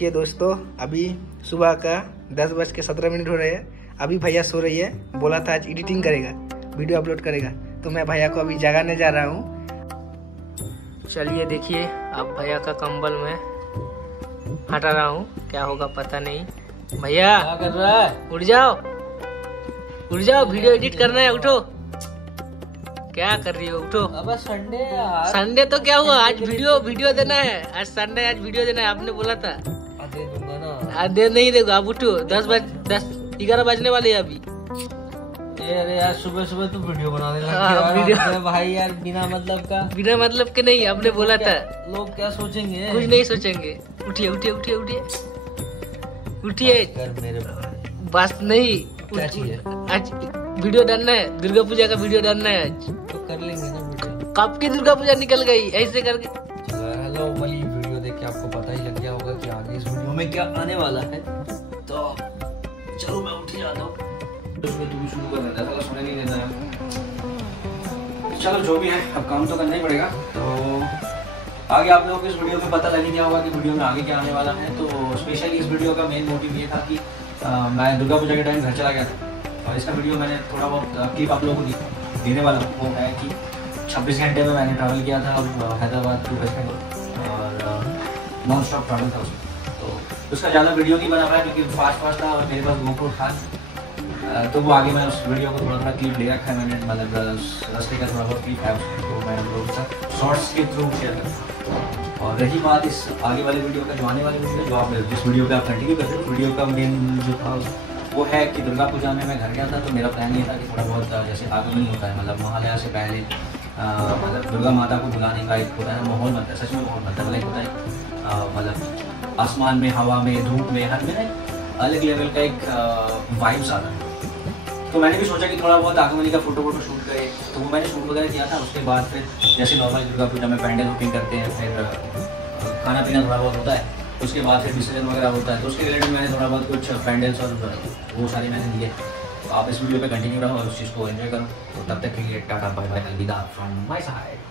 देखिए दोस्तों, अभी सुबह का 10:17 हो रहे हैं। अभी भैया सो रही है। बोला था आज एडिटिंग करेगा, वीडियो अपलोड करेगा, तो मैं भैया को अभी जगाने जा रहा हूँ। चलिए देखिए, अब भैया का कंबल में हटा रहा हूँ, क्या होगा पता नहीं। भैया क्या कर रहा है? उठ जाओ, उठ जाओ, वीडियो एडिट करना है, उठो। क्या कर रही हो, उठो। अब संडे यार। संडे तो क्या हुआ, आज वीडियो देना है। आज संडे, आज वीडियो देना है, आपने बोला था। दे दूंगा ना। आज दे नहीं देगा, आप उठो। 11 बजने वाले हैं अभी। अरे यार, सुबह सुबह तू वीडियो बनाने लग हाँ, गया वीडियो। अरे भाई यार, बिना मतलब का। बिना मतलब के नहीं, आपने बोला था। लोग क्या सोचेंगे? कुछ नहीं सोचेंगे। उठिए उठिए उठिए उठिए उठिए। कर मेरे बस नहीं, क्या चाहिए? आज वीडियो डालना है, दुर्गा पूजा का वीडियो डालना है आज। तो कर लेंगे ना वीडियो। कब की दुर्गा पूजा निकल गई ऐसे करके। चलो हेलो वाली वीडियो देख के आपको पता ही लग गया होगा कि आगे इस वीडियो में क्या आने वाला है। तो चलो मैं उठ जाता हूँ। उसमें तू भी शुरू कर देता है, सोने नहीं देता है। चलो जो भी है, अब काम तो करना ही पड़ेगा। तो आगे आप लोगों को इस वीडियो में पता लग ही गया होगा कि वीडियो में आगे क्या आने वाला है। तो स्पेशली इस वीडियो का मेन मोटिव ये था कि मैं दुर्गा पूजा के टाइम घर चला गया था, और इसका वीडियो मैंने थोड़ा बहुत क्लिप आप लोगों को देने वाला हूँ। वो है कि 26 घंटे में मैंने ट्रैवल किया था हैदराबाद टू वेस्ट बंगाल, और नॉन स्टॉप ट्रैवल था उसमें। तो उसका ज़्यादा वीडियो नहीं बना पाया क्योंकि फास्ट था और मेरे पास GoPro था। तो वो आगे मैं उस वीडियो को थोड़ा क्लिप ले रखा है मैंने, मतलब रास्ते का थोड़ा बहुत क्लिप है उसमें, तो मैं लोगों के साथ शॉर्ट्स के थ्रू शेयर करता। और रही बात इस आगे वाले वीडियो का, जो आने वाले वीडियो जो आप जिस वीडियो पे आप कंटिन्यू कर रहे हो, वीडियो का मेन जो था वो है कि दुर्गा पूजा में मैं घर गया था। तो मेरा प्लान ये था कि थोड़ा बहुत जैसे आगमन होता है, मतलब महालया से पहले मतलब दुर्गा माता को बुलाने का एक होता है माहौल बनता है, सच में माहौल बनता है। मतलब होता है मतलब आसमान में, हवा में, धूप में, हर में अलग लेवल का एक वाइब्स आता है। तो मैंने भी सोचा कि थोड़ा बहुत आगमनी का फोटो शूट करे, तो वो मैंने शूट वगैरह किया था। उसके बाद फिर जैसे नॉर्मल दुर्गा पूजा में पैंडल बुकिंग करते हैं, फिर खाना पीना थोड़ा बहुत होता है, उसके बाद फिर विसर्जन वगैरह होता है। तो उसके रिलेटेड मैंने थोड़ा बहुत कुछ पैंडल्स और वो सारे मैंने दिए। तो आप इस वीडियो पे कंटिन्यू रहो और उस चीज़ को एंजॉय करो। तो तब तक के लिए टाटा बाय बाय, अलविदा फ्रॉम माय साइड।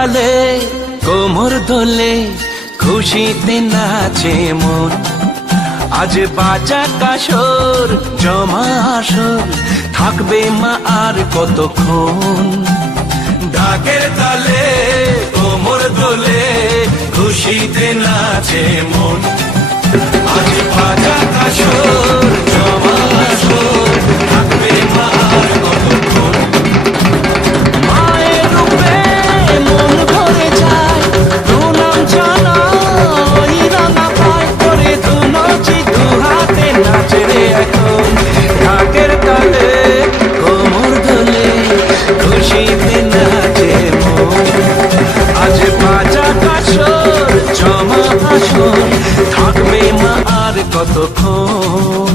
তালে কোমর দোলে খুশিতে নাচে মন। আজ বাজা কাসর জমা আসর থাকবে মা আর কতক্ষণ। ঢাকের তালে কোমর দোলে খুশিতে নাচে মন। আজ বাজা কাসর জমা আসর থাকবে মা আর কতক্ষণ। মায়ের রূপে মন ভরে যায় প্রণাম জানাই রাঙা পায় করে দু নাচি দু হাতে নাচে রে এখন। ঢাকের তালে কোমর দোলে খুশিতে নাচে মন। আজ বাজা কাসর জমা আসর থাকবে মা আর কতক্ষণ।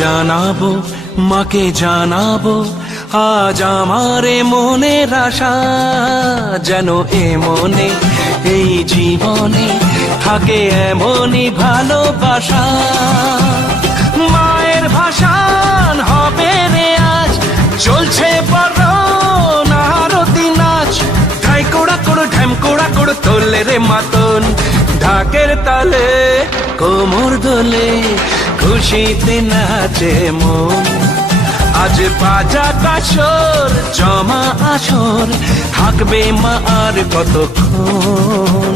জানাবো মাকে জানাবো আজ আমারে মনের আশা। যেন এ মনে এই জীবনে থাকে এমনই ভালোবাসা। মায়ের ভাষান হবে রে আজ চলছে বড় নারতি নাচ। ঠাই কোড়া কোড় ঢ্যাম কোড়া কোড় তোলে রে মাতন। ঢাকের তালে কোমর দোলে খুশিতে নাচে মন। আজ বাজা কাসর জমা আসর থাকবে মা আর কতক্ষণ।